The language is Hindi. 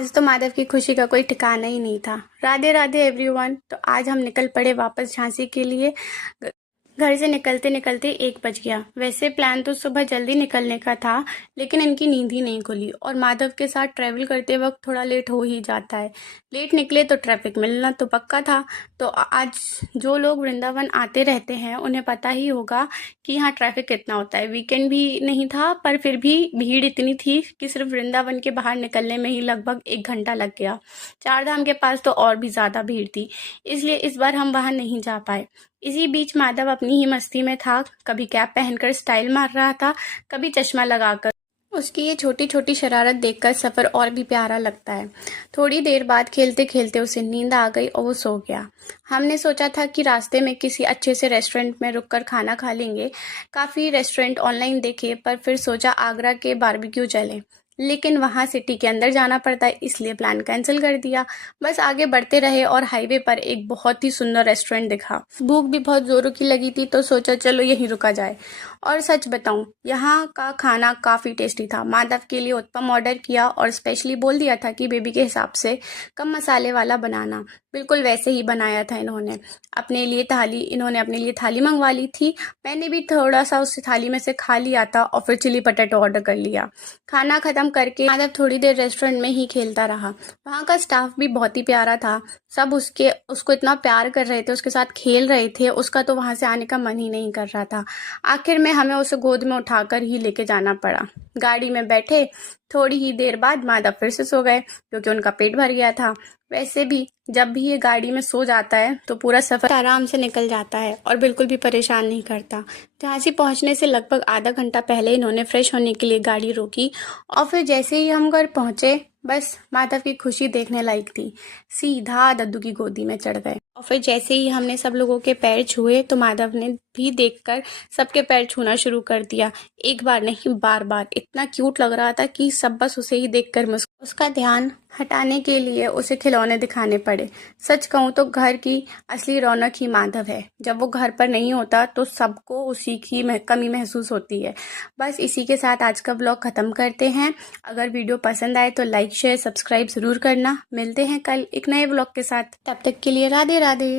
आज तो माधव की खुशी का कोई ठिकाना ही नहीं था। राधे राधे एवरीवन। तो आज हम निकल पड़े वापस झांसी के लिए। घर से निकलते निकलते 1 बज गया। वैसे प्लान तो सुबह जल्दी निकलने का था, लेकिन इनकी नींद ही नहीं खुली और माधव के साथ ट्रैवल करते वक्त थोड़ा लेट हो ही जाता है। लेट निकले तो ट्रैफिक मिलना तो पक्का था। तो आज जो लोग वृंदावन आते रहते हैं उन्हें पता ही होगा कि यहाँ ट्रैफिक कितना होता है। वीकेंड भी नहीं था, पर फिर भी भीड़ इतनी थी कि सिर्फ वृंदावन के बाहर निकलने में ही लगभग 1 घंटा लग गया। चार धाम के पास तो और भी ज़्यादा भीड़ थी, इसलिए इस बार हम वहाँ नहीं जा पाए। इसी बीच माधव अपनी ही मस्ती में था। कभी कैप पहनकर स्टाइल मार रहा था, कभी चश्मा लगाकर। उसकी ये छोटी छोटी शरारत देखकर सफ़र और भी प्यारा लगता है। थोड़ी देर बाद खेलते खेलते उसे नींद आ गई और वो सो गया। हमने सोचा था कि रास्ते में किसी अच्छे से रेस्टोरेंट में रुककर खाना खा लेंगे। काफ़ी रेस्टोरेंट ऑनलाइन देखे, पर फिर सोचा आगरा के बारबेक्यू चलें, लेकिन वहाँ सिटी के अंदर जाना पड़ता है, इसलिए प्लान कैंसिल कर दिया। बस आगे बढ़ते रहे और हाईवे पर एक बहुत ही सुंदर रेस्टोरेंट दिखा। भूख भी बहुत जोरों की लगी थी, तो सोचा चलो यहीं रुका जाए। और सच बताऊं, यहाँ का खाना काफ़ी टेस्टी था। माधव के लिए उत्पम ऑर्डर किया और स्पेशली बोल दिया था कि बेबी के हिसाब से कम मसाले वाला बनाना। बिल्कुल वैसे ही बनाया था इन्होंने। इन्होंने अपने लिए थाली मंगवा ली थी। मैंने भी थोड़ा सा उस थाली में से खा लिया था और फिर चिली पटेटो ऑर्डर कर लिया। खाना खत्म करके माधव थोड़ी देर रेस्टोरेंट में ही खेलता रहा। वहाँ का स्टाफ भी बहुत ही प्यारा था। सब उसको इतना प्यार कर रहे थे, उसके साथ खेल रहे थे। उसका तो वहाँ से आने का मन ही नहीं कर रहा था। आखिर में हमें उसे गोद में उठाकर ही लेके जाना पड़ा। गाड़ी में बैठे थोड़ी ही देर बाद माधव फिर से सो गए, क्योंकि उनका पेट भर गया था। वैसे भी जब भी ये गाड़ी में सो जाता है तो पूरा सफ़र आराम से निकल जाता है और बिल्कुल भी परेशान नहीं करता। झांसी पहुंचने से लगभग आधा घंटा पहले इन्होंने फ्रेश होने के लिए गाड़ी रोकी और फिर जैसे ही हम घर पहुंचे, बस माधव की खुशी देखने लायक थी। सीधा दद्दू की गोदी में चढ़ गए और फिर जैसे ही हमने सब लोगों के पैर छुए तो माधव ने भी देखकर सबके पैर छूना शुरू कर दिया। एक बार नहीं, बार बार। इतना क्यूट लग रहा था कि सब बस उसे ही देखकर उसका ध्यान हटाने के लिए उसे खिलौने दिखाने पड़े। सच कहूँ तो घर की असली रौनक ही माधव है। जब वो घर पर नहीं होता तो सबको उसी की कमी महसूस होती है। बस इसी के साथ आज का व्लॉग ख़त्म करते हैं। अगर वीडियो पसंद आए तो लाइक शेयर सब्सक्राइब ज़रूर करना। मिलते हैं कल एक नए व्लॉग के साथ। तब तक के लिए राधे राधे।